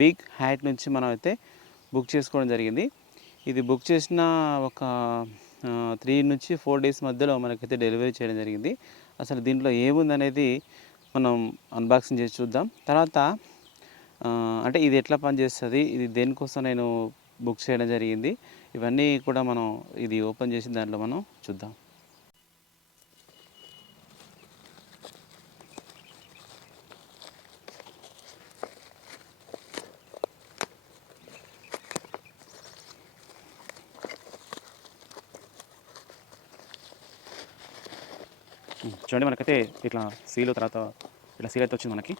Week height నుంచి మనం అయితే బుక్ చేసుకోవడం జరిగింది. ఇది బుక్ చేసిన ఒక 3 నుంచి 4 డేస్ మధ్యలో మనకైతే డెలివరీ చేయడం జరిగింది. అసలు దీంట్లో ఏముందనేది మనం అన్బాక్సింగ్ చేసి చూద్దాం. తర్వాత అంటే ఇది ఎట్లా పనిచేస్తుంది, ఇది దేనికోసం నేను బుక్ చేయడం జరిగింది, ఇవన్నీ కూడా మనం ఇది ఓపెన్ చేసి దాంట్లో మనం చూద్దాం. చూడండి, మనకైతే ఇట్లా సీల్ తర్వాత ఇట్లా సీల్ అయితే వచ్చింది మనకి.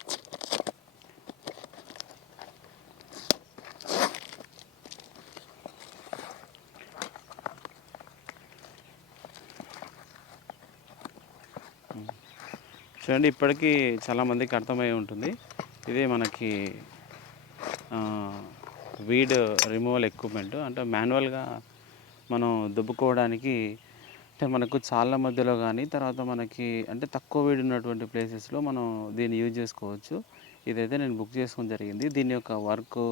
చూడండి, ఇప్పటికీ చాలామందికి అర్థమై ఉంటుంది. ఇదే మనకి వీడ్ రిమూవల్ ఎక్విప్మెంట్. అంటే మాన్యువల్గా మనం దుబ్బుకోవడానికి, అంటే మనకు చాలా మధ్యలో కానీ తర్వాత మనకి అంటే తక్కువ వీడి ఉన్నటువంటి ప్లేసెస్లో మనం దీన్ని యూజ్ చేసుకోవచ్చు. ఇదైతే నేను బుక్ చేసుకోవడం జరిగింది. దీని యొక్క వర్క్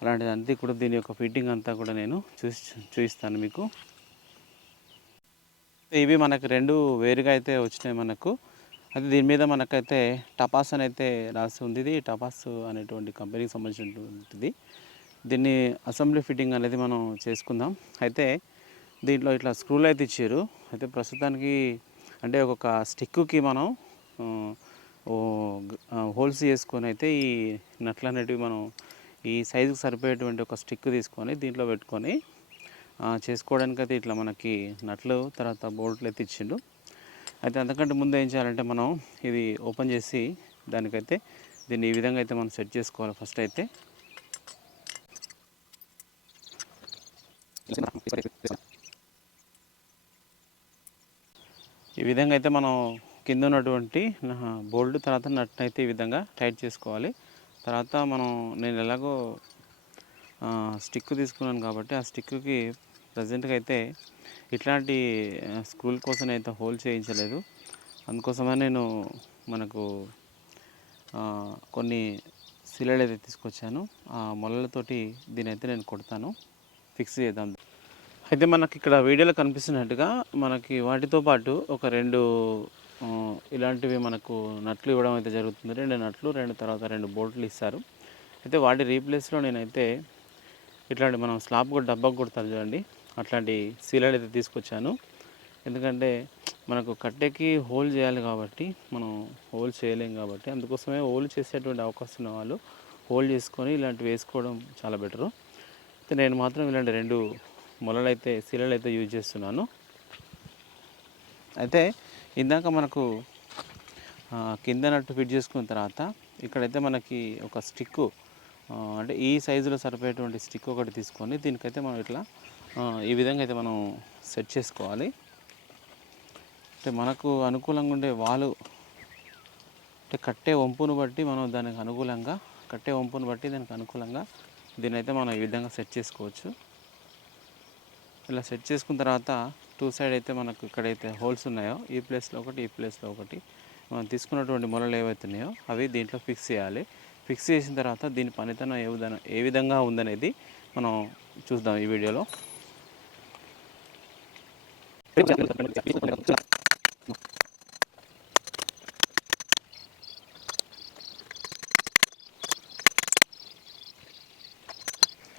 అలాంటిదంతా కూడా, దీని యొక్క ఫిట్టింగ్ అంతా కూడా నేను చూపిస్తాను మీకు. ఇవి మనకు 2 వేరుగా అయితే వచ్చినాయి మనకు. అది దీని మీద మనకైతే టపాస్ అని అయితే రాసి ఉంది. ఇది టపాస్ అనేటువంటి కంపెనీకి సంబంధించినటువంటిది. దీన్ని అసెంబ్లీ ఫిట్టింగ్ అనేది మనం చేసుకుందాం. అయితే దీంట్లో ఇట్లా స్క్రూలు అయితే ఇచ్చారు. అయితే ప్రస్తుతానికి అంటే ఒక్కొక్క స్టిక్కి మనం హోల్స్ చేసుకొని అయితే ఈ నట్లు అనేటివి మనం ఈ సైజుకి సరిపోయేటువంటి ఒక స్టిక్ తీసుకొని దీంట్లో పెట్టుకొని చేసుకోవడానికి అయితే ఇట్లా మనకి నట్లు తర్వాత బోల్ట్లు అయితే ఇచ్చిండు. అయితే అంతకంటే ముందు ఏం చేయాలంటే మనం ఇది ఓపెన్ చేసి దానికైతే దీన్ని ఈ విధంగా అయితే మనం సెట్ చేసుకోవాలి. ఫస్ట్ అయితే ఈ విధంగా అయితే మనం కింద ఉన్నటువంటి బోల్ట్ తర్వాత నట్ అయితే ఈ విధంగా టైట్ చేసుకోవాలి. తర్వాత నేను ఎలాగో స్టిక్ తీసుకున్నాను కాబట్టి ఆ స్టిక్కి ప్రజెంట్గా అయితే ఇట్లాంటి స్క్రూల్ కోసం అయితే హోల్ చేయించలేదు. అందుకోసమే నేను మనకు కొన్ని సిలలు అయితే తీసుకొచ్చాను. ఆ మొలలతోటి దీని అయితే నేను కొడతాను, ఫిక్స్ చేద్దాం. అయితే మనకి ఇక్కడ వీడియోలో కనిపిస్తున్నట్టుగా మనకి వాటితో పాటు ఒక 2 ఇలాంటివి మనకు నట్లు ఇవ్వడం అయితే జరుగుతుంది. 2 నట్లు, తర్వాత 2 బోల్ట్లు ఇస్తారు. అయితే వాటి రీప్లేస్లో నేనైతే ఇట్లాంటి మనం స్లాబ్ కూడా డబ్బాకు కొడతారు చూడండి, అట్లాంటి సీలలు అయితే తీసుకొచ్చాను. ఎందుకంటే మనకు కట్టెకి హోల్ చేయాలి కాబట్టి మనం హోల్ చేయలేం కాబట్టి, అందుకోసమే హోల్ చేసేటువంటి అవకాశం ఉన్న వాళ్ళు హోల్ చేసుకొని ఇలాంటివి వేసుకోవడం చాలా బెటరు. అయితే నేను మాత్రం ఇలాంటి 2 మొలలైతే సీలలు అయితే యూజ్ చేస్తున్నాను. అయితే ఇందాక మనకు కింద నట్టు ఫిట్ చేసుకున్న తర్వాత ఇక్కడైతే మనకి ఒక స్టిక్కు, అంటే ఈ సైజులో సరిపోయేటువంటి స్టిక్ ఒకటి తీసుకొని దీనికైతే మనం ఇట్లా ఈ విధంగా అయితే మనం సెట్ చేసుకోవాలి. అంటే మనకు అనుకూలంగా ఉండే వాలు, అంటే కట్టే వంపును బట్టి మనం దానికి అనుకూలంగా దీని అయితే మనం ఈ విధంగా సెట్ చేసుకోవచ్చు. ఇలా సెట్ చేసుకున్న తర్వాత 2 సైడ్ అయితే మనకు ఇక్కడైతే హోల్స్ ఉన్నాయో ఈ ప్లేస్లో ఒకటి మనం తీసుకున్నటువంటి మొలలు ఏవైతే ఉన్నాయో అవి దీంట్లో ఫిక్స్ చేయాలి. ఫిక్స్ చేసిన తర్వాత దీని పనితనం ఏ విధంగా ఉందనేది మనం చూద్దాం ఈ వీడియోలో.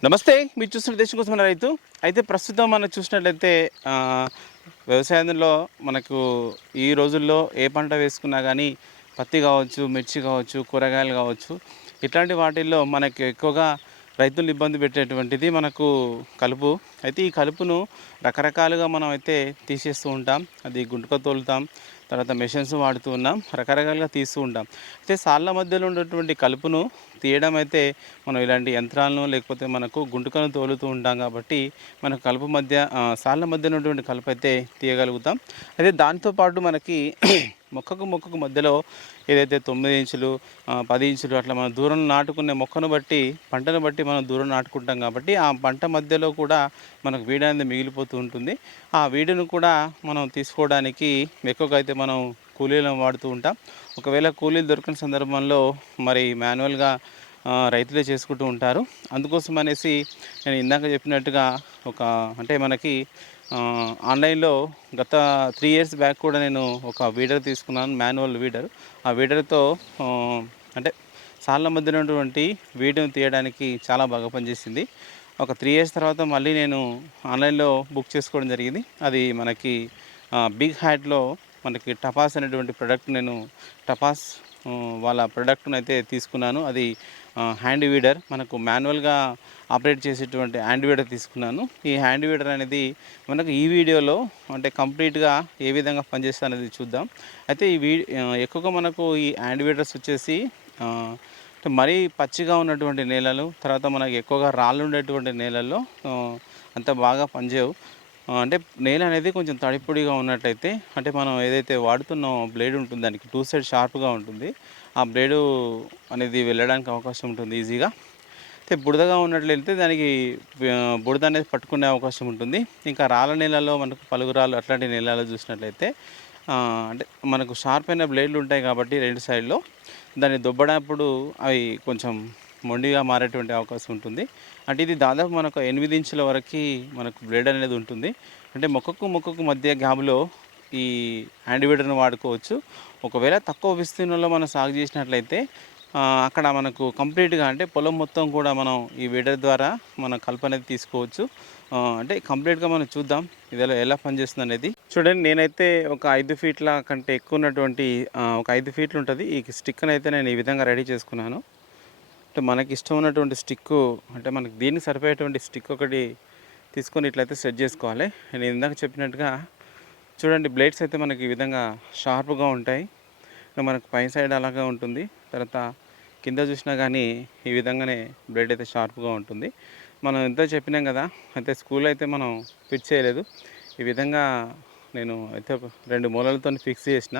నమస్తే, మీరు చూస్తున్న దేశం కోసం రైతు. అయితే ప్రస్తుతం మనం చూసినట్లయితే వ్యవసాయంలో మనకు ఈ రోజుల్లో ఏ పంట వేసుకున్నా కానీ పత్తి కావచ్చు, మిర్చి కావచ్చు, కూరగాయలు కావచ్చు, ఇట్లాంటి వాటిల్లో మనకు ఎక్కువగా రైతులు ఇబ్బంది పెట్టేటువంటిది మనకు కలుపు. అయితే ఈ కలుపును రకరకాలుగా మనం అయితే తీసేస్తూ ఉంటాం. అది గుంటక తోలుతాం, తర్వాత మెషిన్స్ వాడుతూ ఉన్నాం, రకరకాలుగా తీస్తూ ఉంటాం. అయితే సాళ్ళ మధ్యలో ఉన్నటువంటి కలుపును తీయడం అయితే మనం ఇలాంటి యంత్రాలను లేకపోతే మనకు గుంటకను తోలుతూ ఉంటాం కాబట్టి మనకు కలుపు మధ్య సాళ్ళ మధ్య ఉన్నటువంటి కలుపు అయితే తీయగలుగుతాం. అయితే దాంతోపాటు మనకి మొక్కకు మధ్యలో ఏదైతే 9 ఇంచులు 10 ఇంచులు అట్లా మనం దూరం నాటుకునే మొక్కను బట్టి పంటను బట్టి మనం దూరం నాటుకుంటాం కాబట్టి ఆ పంట మధ్యలో కూడా మనకు వీడ అనేది మిగిలిపోతూ ఉంటుంది. ఆ వీడును కూడా మనం తీసుకోవడానికి ఎక్కువగా అయితే మనం కూలీలను వాడుతూ ఉంటాం. ఒకవేళ కూలీలు దొరికిన సందర్భంలో మరి మాన్యువల్గా రైతులే చేసుకుంటూ ఉంటారు. అందుకోసం అనేసి నేను ఇందాక చెప్పినట్టుగా ఒక అంటే మనకి ఆన్లైన్లో గత 3 ఇయర్స్ బ్యాక్ కూడా నేను ఒక వీడర్ తీసుకున్నాను, మాన్యువల్ వీడర్. ఆ వీడర్తో అంటే సాళ్ళ మధ్యలో ఉన్నటువంటి వీడియోని తీయడానికి చాలా బాగా పనిచేసింది. ఒక 3 ఇయర్స్ తర్వాత మళ్ళీ నేను ఆన్లైన్లో బుక్ చేసుకోవడం జరిగింది. అది మనకి బిగ్ హ్యాట్లో మనకి టపాస్ అనేటువంటి ప్రోడక్ట్ నేను టపాస్ వాళ్ళ ప్రోడక్ట్‌ని అయితే తీసుకున్నాను. అది హ్యాండ్ వీడర్, మనకు మాన్యువల్‌గా ఆపరేట్ చేసేటువంటి హ్యాండ్ వీడర్ తీసుకున్నాను. ఈ హ్యాండ్ వీడర్ అనేది మనకు ఈ వీడియోలో అంటే కంప్లీట్‌గా ఏ విధంగా పనిచేస్తుంది అనేది చూద్దాం. అయితే ఎక్కువగా మనకు ఈ హ్యాండ్ వీడర్స్ వచ్చేసి మరీ పచ్చిగా ఉన్నటువంటి నేలలు, తర్వాత మనకి ఎక్కువగా రాళ్ళు ఉండేటువంటి నేలల్లో అంత బాగా పనిచేయవు. అంటే నేల అనేది కొంచెం తడిపొడిగా ఉన్నట్టయితే, అంటే మనం ఏదైతే వాడుతున్నామో బ్లేడ్ ఉంటుంది, దానికి 2 సైడ్ షార్ప్గా ఉంటుంది. ఆ బ్లేడు అనేది వెళ్ళడానికి అవకాశం ఉంటుంది ఈజీగా. అయితే బురదగా ఉన్నట్లయితే దానికి బురద అనేది పట్టుకునే అవకాశం ఉంటుంది. ఇంకా రాళ్ళ నేలలో మనకు పలుగురాళ్ళు అట్లాంటి నేలలో చూసినట్లయితే అంటే మనకు షార్ప్ అయిన బ్లేడ్లు ఉంటాయి కాబట్టి 2 సైడ్లో దాన్ని దొబ్బడప్పుడు అవి కొంచెం మొండిగా మారేటువంటి అవకాశం ఉంటుంది. అంటే ఇది దాదాపు మనకు 8 ఇంచుల వరకు మనకు బ్లేడ్ అనేది ఉంటుంది. అంటే మొక్కకు మధ్య గ్యాప్లో ఈ హ్యాండ్ వీడర్‌ని వాడుకోవచ్చు. ఒకవేళ తక్కువ విస్తీర్ణంలో మనం సాగు చేసినట్లయితే అక్కడ మనకు కంప్లీట్‌గా అంటే పొలం మొత్తం కూడా మనం ఈ వీడర్ ద్వారా మన కలుపు అనేది తీసుకోవచ్చు. అంటే కంప్లీట్‌గా మనం చూద్దాం ఇది ఎలా పనిచేస్తుంది అనేది. చూడండి, నేనైతే ఒక 5 ఫీట్ల కంటే ఎక్కువ ఉన్నటువంటి ఒక 5 ఫీట్లు ఉంటుంది ఈ స్టిక్‌ని అయితే నేను ఈ విధంగా రెడీ చేసుకున్నాను. అంటే మనకి ఇష్టం ఉన్నటువంటి స్టిక్కు, అంటే మనకి దీనికి సరిపోయేటువంటి స్టిక్ ఒకటి తీసుకొని ఇట్లయితే సెట్ చేసుకోవాలి. నేను ఇందాక చెప్పినట్టుగా చూడండి, బ్లేడ్స్ అయితే మనకి ఈ విధంగా షార్ప్గా ఉంటాయి. మనకు పై సైడ్ అలాగే ఉంటుంది. తర్వాత కింద చూసినా కానీ ఈ విధంగానే బ్లేడ్ అయితే షార్ప్గా ఉంటుంది. మనం ఎంతో చెప్పినాం కదా, అయితే స్కూల్ అయితే మనం ఫిట్ చేయలేదు. ఈ విధంగా నేను అయితే 2 మూలలతో ఫిక్స్ చేసిన.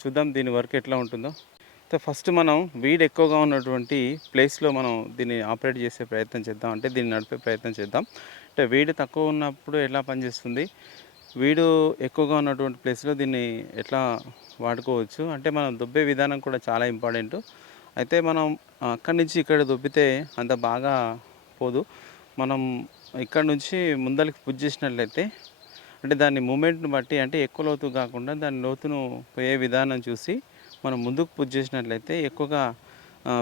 చూద్దాం దీని వర్క్ ఎట్లా ఉంటుందో. అయితే ఫస్ట్ మనం వీడ్ ఎక్కువగా ఉన్నటువంటి ప్లేస్లో మనం దీన్ని ఆపరేట్ చేసే ప్రయత్నం చేద్దాం, అంటే దీన్ని నడిపే ప్రయత్నం చేద్దాం. అంటే వీడు తక్కువ ఉన్నప్పుడు ఎలా పనిచేస్తుంది, వీడు ఎక్కువగా ఉన్నటువంటి ప్లేస్లో దీన్ని ఎట్లా వాడుకోవచ్చు, అంటే మనం దుబ్బే విధానం కూడా చాలా ఇంపార్టెంట్. అయితే మనం అక్కడి నుంచి ఇక్కడ దుబ్బితే అంత బాగా పోదు. మనం ఇక్కడ నుంచి ముందరికి పుష్ చేసినట్లయితే, అంటే దాని మూమెంట్ని బట్టి, అంటే ఎక్కువ లోతు కాకుండా దాని లోతును పోయే విధానం చూసి మనం ముందుకు పుష్ చేసినట్లయితే ఎక్కువగా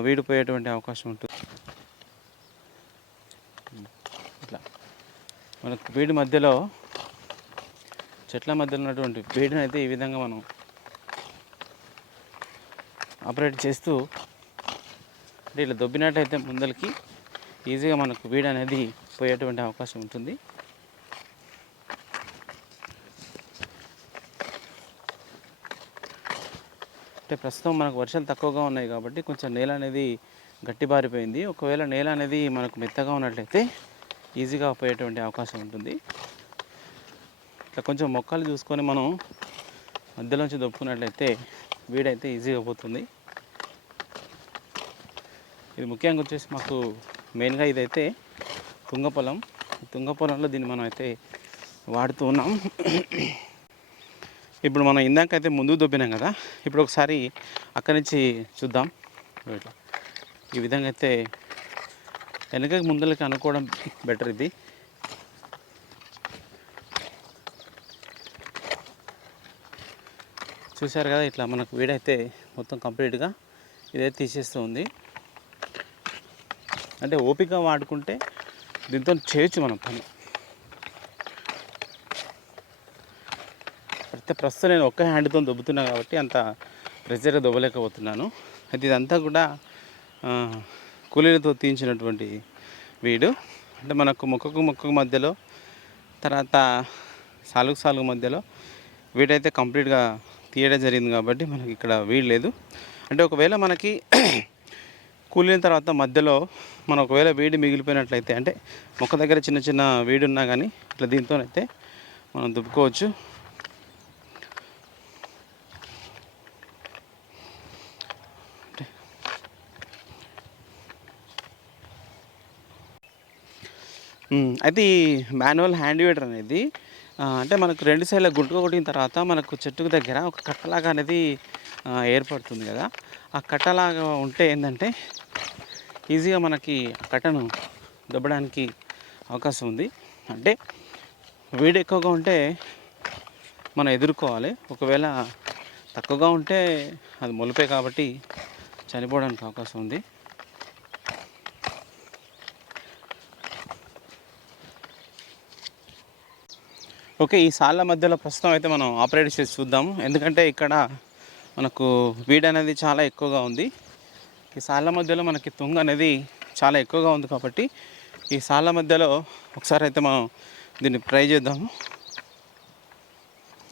వీడిపోయేటువంటి అవకాశం ఉంటుంది. ఇట్లా మనకు వీడి మధ్యలో, చెట్ల మధ్యలో ఉన్నటువంటి వీడిని అయితే ఈ విధంగా మనం ఆపరేట్ చేస్తూ అంటే ఇట్లా దొబ్బినట్టయితే ముందరికి ఈజీగా మనకు వీడి అనేది పోయేటువంటి అవకాశం ఉంటుంది. అంటే ప్రస్తుతం మనకు వర్షాలు తక్కువగా ఉన్నాయి కాబట్టి కొంచెం నేల అనేది గట్టిబారిపోయింది. ఒకవేళ నేల అనేది మనకు మెత్తగా ఉన్నట్లయితే ఈజీగా పోయేటువంటి అవకాశం ఉంటుంది. ఇట్లా కొంచెం మొక్కలు చూసుకొని మనం మధ్యలోంచి దొప్పుకున్నట్లయితే వీడైతే ఈజీగా పోతుంది. ఇది ముఖ్యంగా వచ్చేసి మాకు మెయిన్గా ఇదైతే తుంగ పొలం. తుంగ పొలంలో దీన్ని మనం అయితే వాడుతూ ఉన్నాం. ఇప్పుడు మనం ఇందాకైతే ముందుకు దొబ్బినాం కదా, ఇప్పుడు ఒకసారి అక్కడి నుంచి చూద్దాం. ఇట్లా ఈ విధంగా అయితే వెనకకి ముందలకి అనుకోవడం బెటర్. ఇది చూసారు కదా, ఇట్లా మనకు వీడైతే మొత్తం కంప్లీట్గా ఇదైతే తీసేస్తూ ఉంది. అంటే ఓపిక వాడుకుంటే దీంతో చేయొచ్చు మనం పని. ప్రస్తుతం నేను ఒక్క హ్యాండ్తో దొబ్బుతున్నా కాబట్టి అంత ప్రెజర్గా దొబ్బలేకపోతున్నాను. అయితే ఇదంతా కూడా కూలీలతో తీయించినటువంటి వీడు. అంటే మనకు మొక్కకు మధ్యలో, తర్వాత సాలుగు మధ్యలో వీడైతే కంప్లీట్గా తీయడం జరిగింది కాబట్టి మనకి ఇక్కడ వీడు లేదు. అంటే ఒకవేళ మనకి కూలిన తర్వాత మధ్యలో మనం ఒకవేళ వీడి మిగిలిపోయినట్లయితే, అంటే మొక్క దగ్గర చిన్న వీడు ఉన్నా కానీ ఇట్లా దీంతోనైతే మనం దుబ్బుకోవచ్చు. అయితే ఈ మాన్యువల్ హ్యాండ్ వీడర్ అనేది అంటే మనకు 2 సైడ్ల గుంటుక కొట్టిన తర్వాత మనకు చెట్టుకు దగ్గర ఒక కట్టలాగా అనేది ఏర్పడుతుంది కదా. ఆ కట్టలాగా ఉంటే ఏంటంటే ఈజీగా మనకి కట్టను దబ్బడానికి అవకాశం ఉంది. అంటే వేడి ఎక్కువగా ఉంటే మనం ఎదుర్కోవాలి. ఒకవేళ తక్కువగా ఉంటే అది మొలిపే కాబట్టి చనిపోవడానికి అవకాశం ఉంది. ఓకే, ఈ సాళ్ళ మధ్యలో ప్రస్తుతం అయితే మనం ఆపరేట్ చేసి చూద్దాము. ఎందుకంటే ఇక్కడ మనకు వేడి అనేది చాలా ఎక్కువగా ఉంది. ఈ సాళ్ళ మధ్యలో మనకి తుంగ అనేది చాలా ఎక్కువగా ఉంది కాబట్టి ఈ సాళ్ళ మధ్యలో ఒకసారి అయితే మనం దీన్ని ట్రై చేద్దాము.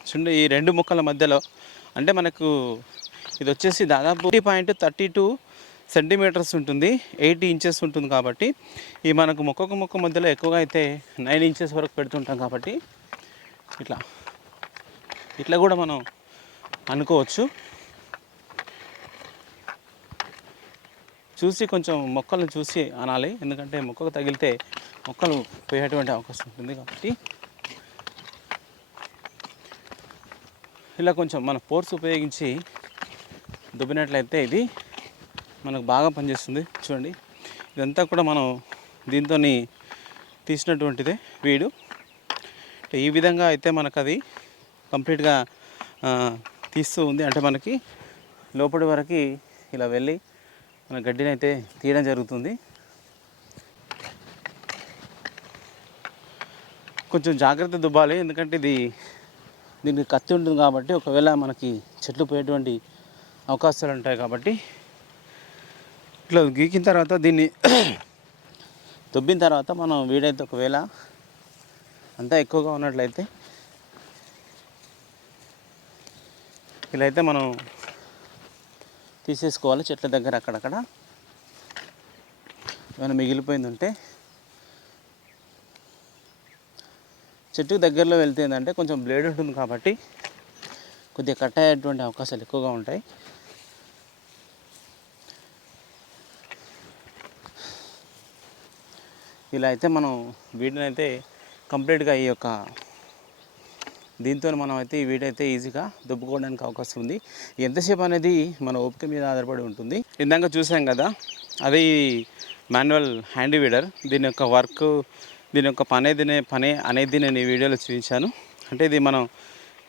చూడండి, ఈ రెండు ముక్కల మధ్యలో అంటే మనకు ఇది వచ్చేసి దాదాపు 30.32 సెంటీమీటర్స్ ఉంటుంది, 80 ఇంచెస్ ఉంటుంది. కాబట్టి ఈ మనకు మొక్కకు మొక్క మధ్యలో ఎక్కువగా అయితే 9 ఇంచెస్ వరకు పెడుతుంటాం. కాబట్టి ఇట్లా కూడా మనం అనుకోవచ్చు. చూసి కొంచెం మొక్కలను చూసి అనాలి, ఎందుకంటే మొక్కకు తగిలితే మొక్కలు పోయేటువంటి అవకాశం ఉంటుంది. కాబట్టి ఇలా కొంచెం మన ఫోర్స్ ఉపయోగించి దుబ్బినట్లయితే ఇది మనకు బాగా పనిచేస్తుంది. చూడండి, ఇదంతా కూడా మనం దీంతో తీసినటువంటిదే వీడు. ఈ విధంగా అయితే మనకు అది కంప్లీట్గా తీస్తూ ఉంది. అంటే మనకి లోపలి వరకు ఇలా వెళ్ళి మన గడ్డిని అయితే తీయడం జరుగుతుంది. కొంచెం జాగ్రత్త దుబ్బాలి, ఎందుకంటే దీనికి కత్తి ఉంటుంది కాబట్టి ఒకవేళ మనకి చెట్లు పోయేటువంటి అవకాశాలు ఉంటాయి. కాబట్టి ఇట్లా గీకిన తర్వాత దీన్ని దుబ్బిన తర్వాత మనం వీడైతే ఒకవేళ అంతా ఎక్కువగా ఉన్నట్లయితే ఇలా అయితే మనం తీసేసుకోవాలి. చెట్ల దగ్గర అక్కడక్కడ ఏమైనా మిగిలిపోయిందంటే చెట్టుకు దగ్గరలో వెళ్తే ఏంటంటే కొంచెం బ్లేడ్ ఉంటుంది కాబట్టి కొద్దిగా కట్ అయ్యేటువంటి అవకాశాలు ఎక్కువగా ఉంటాయి. ఇలా అయితే మనం వీటిని అయితే కంప్లీట్గా ఈ యొక్క దీంతో మనం అయితే ఈ వీడైతే ఈజీగా దుబ్బుకోవడానికి అవకాశం ఉంది. ఎంతసేపు అనేది మన ఓపిక మీద ఆధారపడి ఉంటుంది. ఇందాక చూసాం కదా, అది మాన్యువల్ హ్యాండ్ వీడర్. దీని యొక్క వర్క్, దీని యొక్క పని అనేది నేను ఈ వీడియోలో చూపించాను. అంటే ఇది మనం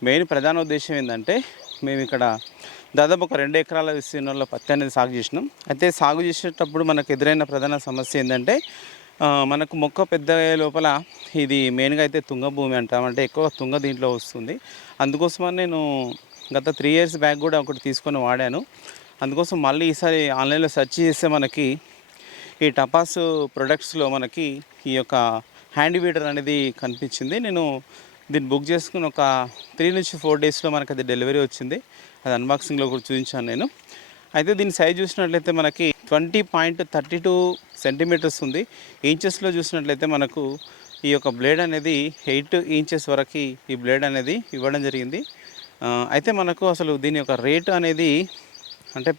మెయిన్ ప్రధాన ఉద్దేశం ఏంటంటే, మేము ఇక్కడ దాదాపు ఒక 2 ఎకరాల విస్తీర్ణంలో పత్తి అనేది సాగు చేసినాం. అయితే సాగు చేసేటప్పుడు మనకు ఎదురైన ప్రధాన సమస్య ఏంటంటే, మనకు మొక్క పెద్ద లోపల ఇది మెయిన్గా అయితే తుంగ భూమి అంటాం. అంటే ఎక్కువ తుంగ దీంట్లో వస్తుంది. అందుకోసమని నేను గత 3 ఇయర్స్ బ్యాక్ కూడా ఒకటి తీసుకొని వాడాను. అందుకోసం మళ్ళీ ఈసారి ఆన్లైన్లో సెర్చ్ చేస్తే మనకి ఈ టపాస్ ప్రొడక్ట్స్లో మనకి ఈ యొక్క హ్యాండ్ వీడర్ అనేది కనిపించింది. నేను దీన్ని బుక్ చేసుకుని ఒక 3 నుంచి 4 డేస్లో మనకు అది డెలివరీ వచ్చింది. అది అన్బాక్సింగ్లో కూడా చూపించాను నేను. అయితే దీని సైజ్ చూసినట్లయితే మనకి 20.32 సెంటీమీటర్స్ ఉంది. ఇంచెస్లో చూసినట్లయితే మనకు ఈ యొక్క బ్లేడ్ అనేది 8 ఇంచెస్ వరకు ఈ బ్లేడ్ అనేది ఇవ్వడం జరిగింది. అయితే మనకు అసలు దీని యొక్క రేటు అనేది అంటే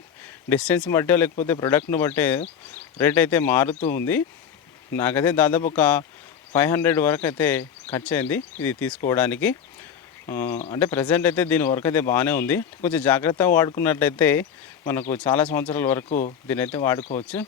డిస్టెన్స్ బట్టో లేకపోతే ప్రోడక్ట్ను బట్టే రేట్ అయితే మారుతూ ఉంది. నాకైతే దాదాపు ఒక 500 వరకు అయితే ఖర్చు అయింది ఇది తీసుకోవడానికి. అంటే ప్రజెంట్ అయితే దీని వర్క్ అయితే బాగానే ఉంది. కొంచెం జాగ్రత్తగా వాడుకున్నట్లయితే మనకు చాలా సంవత్సరాల వరకు దీని అయితే వాడుకోవచ్చు.